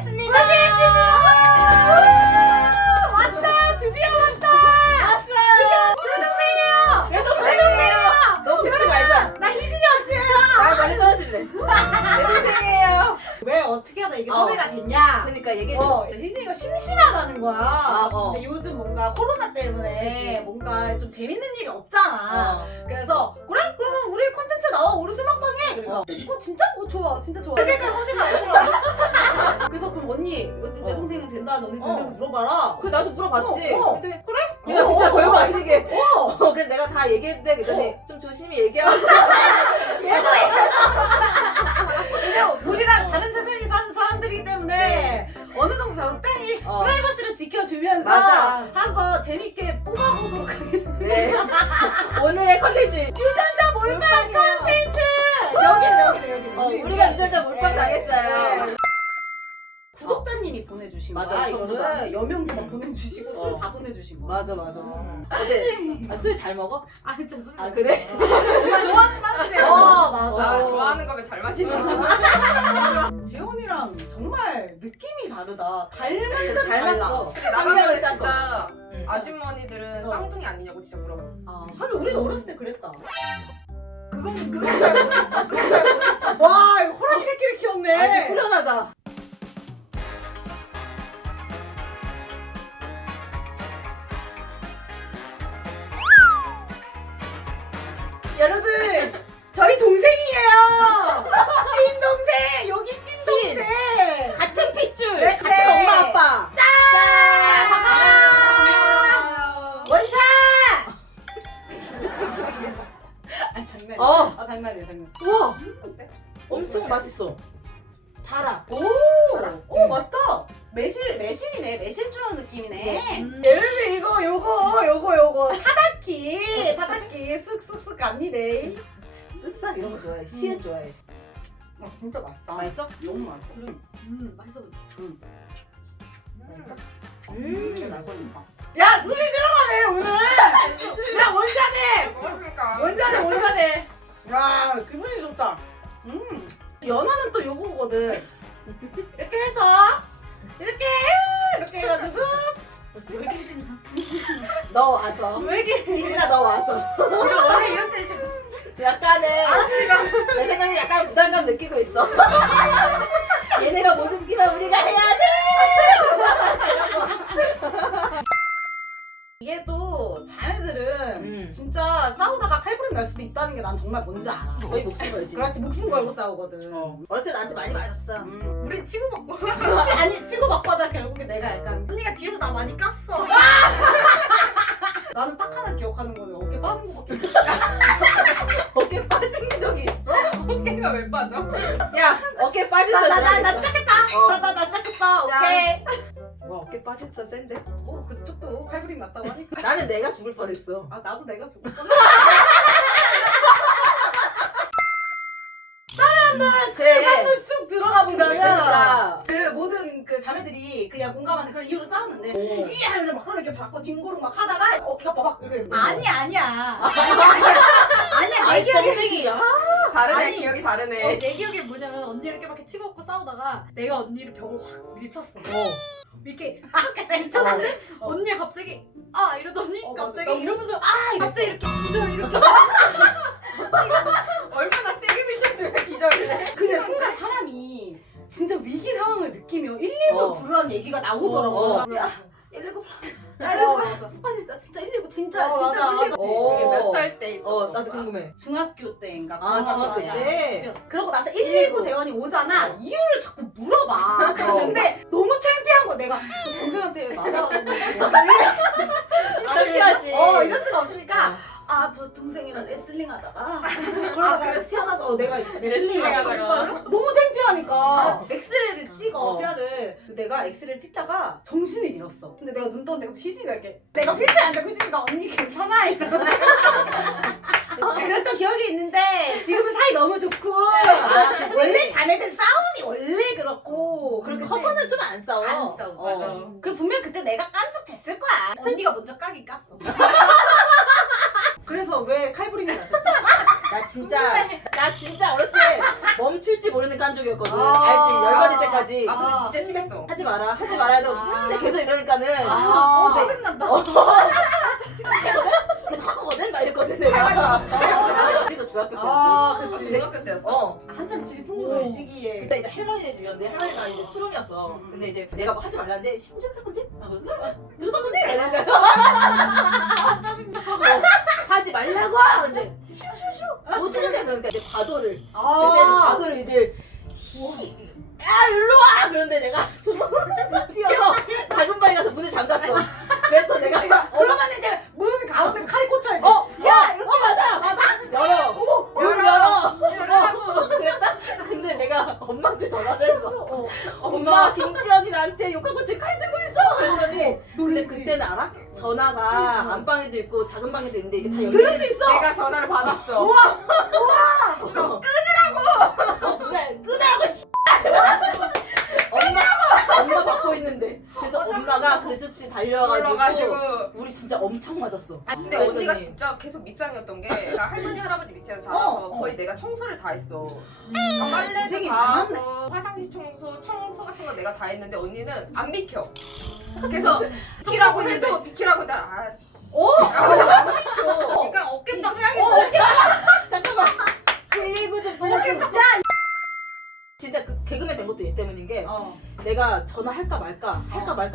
고생했습니다. 왔다! 드디어 왔다! 왔어요. 내 동생이에요! 내 동생이에요. 너 붙지 말자. 나 희진이 언니예요! 나 많이 떨어질래. 내 동생이에요. 왜 어떻게 하다 이게 어. 섭외가 됐냐? 그러니까 얘기해줘. 희진이가 심심하다는 거야. 어. 근데 요즘 뭔가 코로나 때문에 그치. 뭔가 좀 재밌는 일이 없잖아. 그래서 그래? 그러면 우리 콘텐츠 나와. 우리 수막방 해. 그러니까 진짜? 좋아. 진짜 좋아. 그러니까 허니가 아니더라. 그래서 그럼 언니 내 동생은 된다는데 언니 동생 물어봐라. 그 나도 물어봤지. 어. 그랬더니 그래? 그냥 진짜 별거 아니게. 어. 그래서 내가 다 얘기해도 돼. 그랬더니 좀 조심히 얘기하고. 얘도 왜냐면 우리랑 다른 세상에 사는 사람들이기 때문에 어느 정도 적당히 프라이버시를 지켜주면서 맞아. 한번 재밌게 뽑아보도록 하겠습니다. 네. 오늘의 컨텐츠. 유전자 몰빵 몰빵이에요. 컨텐츠! 여기는. 우리가 유전자 몰빵 당했어요. 네. 구독자님이 보내주신 맞아, 거야. 전부 이거를 다. 여명도 막 보내주시고 술 어. 다 보내주신 거야. 맞아. 근데 술 잘 먹어? 아 진짜 술. 아 그래? 좋아하는 사람들. 맞아. 아, 좋아하는 거면 잘 마시는 지원이랑 정말 느낌이 다르다. 닮은 듯 닮았어. 근데 한 명은 나가면 싼 거. 진짜 아주머니들은 어. 쌍둥이 아니냐고 진짜 물어봤어. 하긴 우리도 어렸을 때 그랬다. 그건 잘 모르겠어. 그건 잘 모르겠어. 와 이거 호랑이 새끼를 키웠네. 아주 불안하다. 여러분 저희 동생이에요. 찐동생 여기 찐동생. 같은 핏줄. 네, 같은 그래. 엄마 아빠. 반가워. 원샷. 아 장난. 아 장난이야 장난. 우와. 엄청 맛있어. 달아. 오 맛있다. 매실이네. 매실주는 느낌이네. 여러분 이거 요거 타다키 쓱쓱쓱 갑니다. 쓱싹 이런 거 좋아해. 시은 좋아해. 아 진짜 맛있다. 맛있어? 너무 맛있어. 맛있어. 맛있어? 맛있다. 야 눈이 들어가네 오늘. 야 원샷해. 먹었으니까. 원샷해. 와 기분이 좋다. 연어는 또 요거거든. 이렇게 해서 이렇게 해가지고 왜 이렇게 신나? 너 와서. 왜 이렇게 희진아 너 와서. 우리 원래 이런 때 지금 약간은 내 생각에 약간 부담감 느끼고 있어. 얘네가 못 웃기면 우리가 해야 돼. 이게 또 자매들은 진짜 싸우다가 칼부림 날 수도 있다는 게 난 정말 뭔지 알아. 거의 목숨 걸지. 그렇지 목숨 걸고 싸우거든. 어렸을 때 나한테 많이 맞았어. 우린 치고받고. 아니 치고받고 하다 결국에 내가 약간 언니가 뒤에서 나 많이 깠어. 나는 딱 하나 기억하는 거는 어깨 빠진 거밖에 없어. 어깨 빠진 적이 있어? 어깨가 왜 빠져? 야 어깨 빠졌어. 나 시작했다. 나 시작했다. 오케이. 와 어깨 빠졌어 센데? 그쪽도 칼부림 났다고 하니까. 나는 내가 죽을 뻔했어. 아 나도 내가 죽을 뻔. 그래. 한번 쑥 들어가 보자면 그러니까. 그 모든 그 자매들이 그냥 공감하는 그런 이유로 싸웠는데 오. 이게 하면서 막 서로 이렇게 받고 뒹고르고 막 하다가 어깨가 막 이렇게 아니야. 내 기억에 깜짝이야. 다르네. 아니, 기억이 다르네. 내 기억에 뭐냐면 언니를 이렇게 막 치고받고 싸우다가 내가 언니를 벽으로 확 밀쳤어. 이렇게 밀쳤는데 언니가 갑자기 아 이러더니 맞아. 갑자기 너무- 이러면서 갑자기 이렇게 기절 이렇게 얼마나 세게 밀쳤으면 기절을 해. 근데 순간 사람이 진짜 위기 상황을 느끼며 119를 부르라는 얘기가 나오더라고. 야, 119 맞아. 아니 나 진짜 119 진짜 맞아. 불렸지. 어. 이게 몇 살 때 있어? 나도 궁금해. 중학교 때인가. 아 중학교 맞아. 때. 그러고 나서 119 대원이 오잖아. 이유를 자꾸 물어봐. 근데 너무 창피한 거 내가 동생한테 맞아가지고 창피하지. 이럴 수가 없으니까 아 저 동생이랑 레슬링 하다가 그러다가 튀어나와서 내가 레슬링 하다가? 너무 창피하니까 엑스레이를 찍어 어. 뼈를 내가 엑스레이를 찍다가 정신을 잃었어. 근데 내가 눈 떴는데 희진이가 이렇게 내가 휠체어에 앉아 희진이가 언니 괜찮아? 이러면서 그랬던 기억이 있는데 지금은 사이 너무 좋고 그치. 원래 자매들 싸움이 원래 그렇고 그렇게 커서는 좀 안 싸워. 안 싸워. 맞아. 그리고 분명 그때 내가 깐족 됐을 거야. 언니가 먼저 까긴 깠어. 그래서 왜 칼부림이 나셨죠? 나 진짜 어렸을 때 멈출지 모르는 깐족이었거든. 아. 알지? 열받을 때까지. 해야지. 아 근데 진짜 심했어. 하지 마라 해도 근데 계속 이러니까는 짜증난다. 계속 하거든? 막 이랬거든 내가. 그래서 중학교 때였어. 그치. 중학교 때였어? 한참 질풍노도의 시기에. 그때 이제 할머니네 집이었는데 할머니가 이제 추론이었어. 근데 이제 내가 뭐 하지 말라는데 심지어 할 건데? 무슨 할 건데? 이러니까 하지 말라고! 근데 싫어 못 하는데 그러니까 이제 과도를 그때는 과도를 이제 야 일로 와! 그런데 내가 소문을 뛰어서 작은 방에 가서 문을 잠갔어. 그래서 내가 그러면 이제 문 가운데 칼이 꽂혀야지. 야! 맞아! 열어! 문 열어! 그랬다? 근데 내가 엄마한테 전화를 했어. 엄마 김지연이 나한테 욕하고 지금 칼 들고 있어! 그랬더니 근데 그때는 알아? 전화가 안방에도 있고 작은 방에도 있는데 이게 다 연결돼 들을 수 있어. 내가 전화를 받았어. 너 그래 끄라고 씨. 엄마 받고 있는데 그래서 엄마가 그 즉시 달려와가지고 불러가지고. 우리 진짜 엄청 맞았어. 근데 언니가 진짜 계속 밉상이었던 게 내가 할머니 할아버지 밑에서 자라서 거의 내가 청소를 다 했어. 빨래도 고생이 다 많았네. 하고 화장실 청소 같은 거 내가 다 했는데 언니는 안 비켜. 그래서 비키라고 해도 비키라고 해도 아씨. 안 비켜. 그러니까 어깨빵 해야겠어. 잠깐만 그리고 좀 불러줘. 진짜 그 개그맨 된 것도 얘 때문인 게 내가 전화할까 말까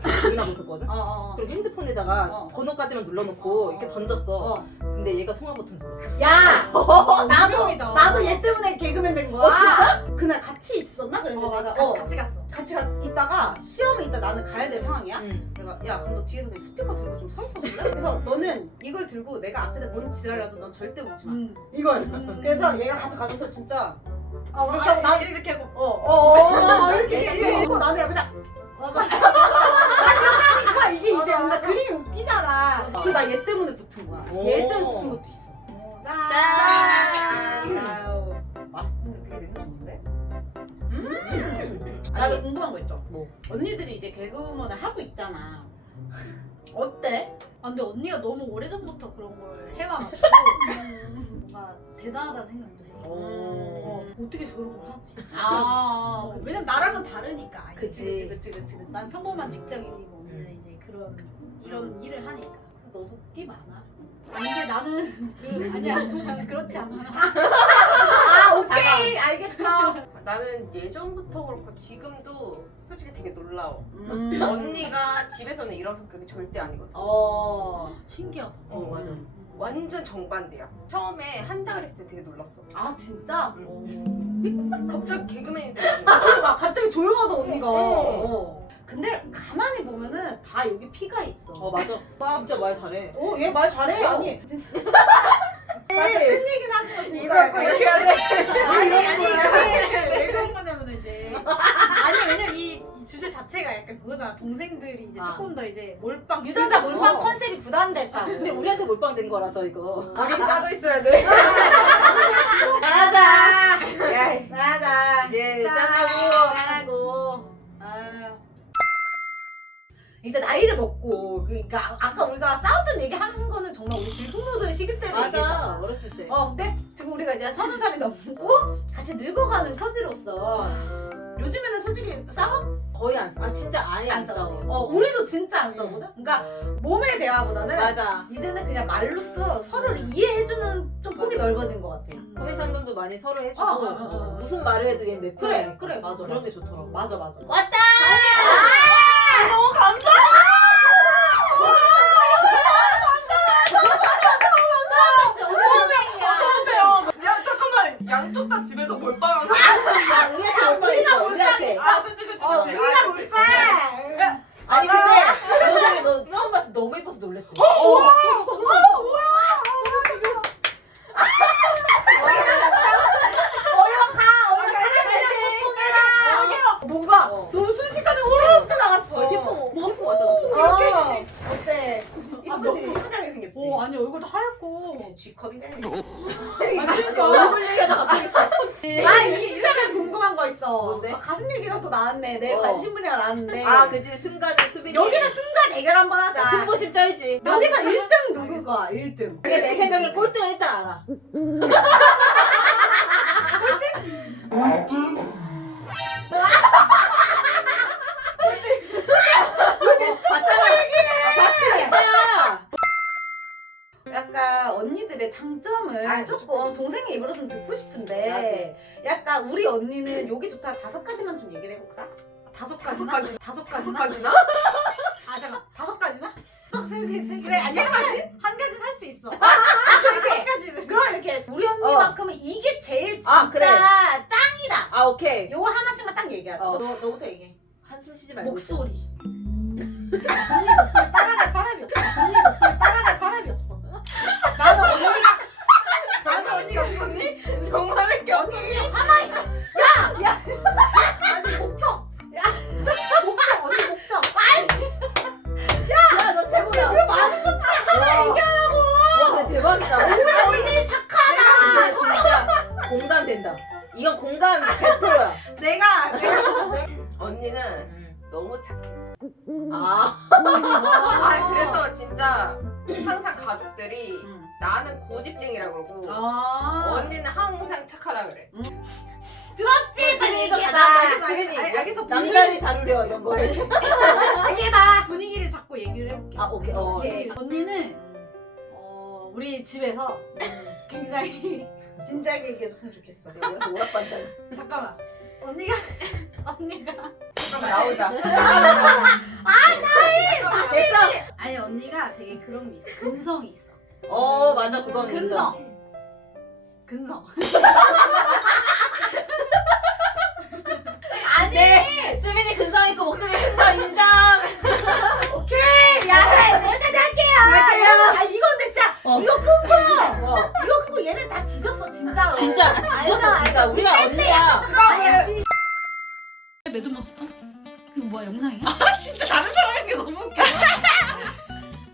계속 고민하고 있었거든. 그리고 핸드폰에다가 번호까지만 눌러놓고 이렇게 던졌어. 근데 얘가 통화 버튼 눌렀어. 야, 운명이다. 나도 얘 때문에 개그맨 된 거야. 진짜? 그날 같이 있었나? 그랬는데 내가 같이 갔어. 같이 있다가 시험에 있다 나는 가야 될 상황이야. 응. 내가 야 그럼 너 뒤에서 그냥 스피커 들고 좀 서 있어줄래? 그래서 너는 이걸 들고 내가 앞에서 뭔 지랄이라도 넌 절대 웃지 마. 이거였어. 그래서 얘가 가져가줘서 진짜 그렇게 하고 나 이렇게 하고 이렇게 하고 나는 옆에서 하니까 이게 이제 뭔가 그림이 웃기잖아. 그 나 얘 때문에 붙은 거야. 얘 때문에 붙은 것도 있어. 짠. 아유, 맛있는데 되게 냄새 좋은데? 나 이거 궁금한 거 있죠? 뭐? 언니들이 이제 개그우먼을 하고 있잖아. 어때? 아 근데 언니가 너무 오래전부터 그런 걸 해와가지고 뭔가 대단하다는 생각도 해. 어떻게 저런 걸 하지? 왜냐면 나랑은 다르니까. 아니, 그치. 난 평범한 직장인이고 없는 이제 이런 일을 하니까. 너도 웃기 많아. 근데 나는 아니야. 나는 그렇지 않아. 오케이 알겠어. 나는 예전부터 그렇고 지금도 솔직히 되게 놀라워. 언니가 집에서는 이런 성격이 절대 아니거든. 신기하다. 맞아. 완전 정반대야. 처음에 한다 그랬을 때 되게 놀랐어. 아 진짜? 갑자기 개그맨이 되는 그러니까 갑자기 조용하다 언니가. 어. 근데 가만히 보면은 다 여기 피가 있어. 맞아. 진짜 말 잘해. 얘 말 잘해. 아니. 맞아. 쓴 얘기는 하는 거 진짜. 이걸 꼭 이렇게 해야 돼. 왜 그런 거냐면 이제 아니 왜냐면 이 주제 자체가 약간 그거잖아. 동생들이 이제 조금 더 이제 몰빵 유전자 몰빵 어. 컨셉이 부담됐다. 근데 우리한테 몰빵된 거라서 이거. 우린 짜져 있어야 돼. 맞아. 야, 맞아. 이제 짠하고. 이제 나이를 먹고 그러니까 아까 우리가 싸웠던 얘기 하는 거는 정말 우리 질풍노도의 시기 때를 얘기했잖아. 맞아. 어렸을 때. 근데 지금 우리가 이제 30살이 넘고 같이 늙어가는 처지로서 요즘에는 솔직히 싸워? 거의 안 써. 진짜 아예 안 싸우지. 싸워. 우리도 진짜 안 싸우거든? 그러니까 몸의 대화보다는 맞아. 이제는 그냥 말로써 서로를 이해해주는 좀 폭이 넓어진 것 같아. 고민 상담도 많이 서로 해주고 무슨 말을 해도 얘는 내 그래, 편이니까. 그래, 맞아, 그런 맞아. 게 좋더라고. 맞아. 왔다! 너무 감사! 야 잠깐만 양쪽 다 집에서 몰빵한 거 우리한테 몰빵했어. 우리한테. 그치 우리가 몰빵! 아니 근데 너중에 너 처음 봤을 때 너무 예뻐서 놀랬대. 뭔가 어. 너무 순식간에 호로록 지나갔어. 거의 태풍 왔다 갔어. 어때? 너무 예쁘게 생겼지? 아니 얼굴도 하얗고. G컵이네. 얼굴 얘기하다 갑자기 나 이 시점에 궁금한 거 있어. 뭔데? 가슴 얘기가 또 나왔네. 내 어. 관심 분야가 나왔는데. 그치. 승가는 수빈이. 여기는 순간 대결 한번 하자. 승부심 짜이지. 여기서 1등 누구 거야? 1등. 근데 내 생각에 꼴등은 일단 알아. 장점을 조금 동생의 입으로 좀 듣고 싶은데 약간 우리 언니는 여기 좋다 5가지만 좀 얘기를 해볼까? 5가지나? 5가지나? 아 잠깐 5가지나? 세 개. 그래 아니 한 가지는 할 수 있어. 한 가지는. 그럼 이렇게 우리 언니만큼은 이게 제일 진짜 그래. 짱이다. 아 오케이. 요거 하나씩만 딱 얘기하자. 너부터 얘기해. 한숨 쉬지 말고. 목소리. 언니 목소리 따라갈 사람이 없어. 언니 목소리 따라갈 사람이 없어. 나는 언니가 없었니? 정말밖에 없었니? 아니 목청. 목적 언니 목적. 야, 너 최고다. 그 많은 것 중에 하나 얘기하라고. 와, 근데 대박이다. 우리 언니 착하다. 근데 진짜 공감된다. 이건 공감 100%야. 내가 언니는 너무 착해. 아, 그래서 진짜 항상 가족들이 나는 고집쟁이라 그러고 언니는 항상 착하다 그래. 들었지? 빨리 수빈이도 얘기해봐. 가장 수빈이 알겠어. 남자를 자르려 이런 거 해. 얘기해봐. 분위기를 잡고 얘기를 해볼게. 아, 오케이. 오케이. 언니는 우리 집에서 굉장히 진지하게 얘기해줬으면 좋겠어. 오락반장. 잠깐만 언니가 잠깐만 나오자. 됐어. 아니 언니가 되게 그런 게 있어. 근성이 있어. 맞아, 그건 인정. 근성. 아니. 수빈이 근성 있고 목소리 큰 거 인정. 오케이. 야, 여기까지 할게요. 야, 이건 내 진짜 이거 끊고 이거 끊고 얘는 다 뒤졌어 진짜로. 진짜 뒤졌어 진짜. 우리가 언니야. 매드머스터? 이거 뭐야 영상이야? 진짜 다른 사람인 게 너무 웃겨.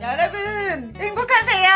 여러분 행복하세요.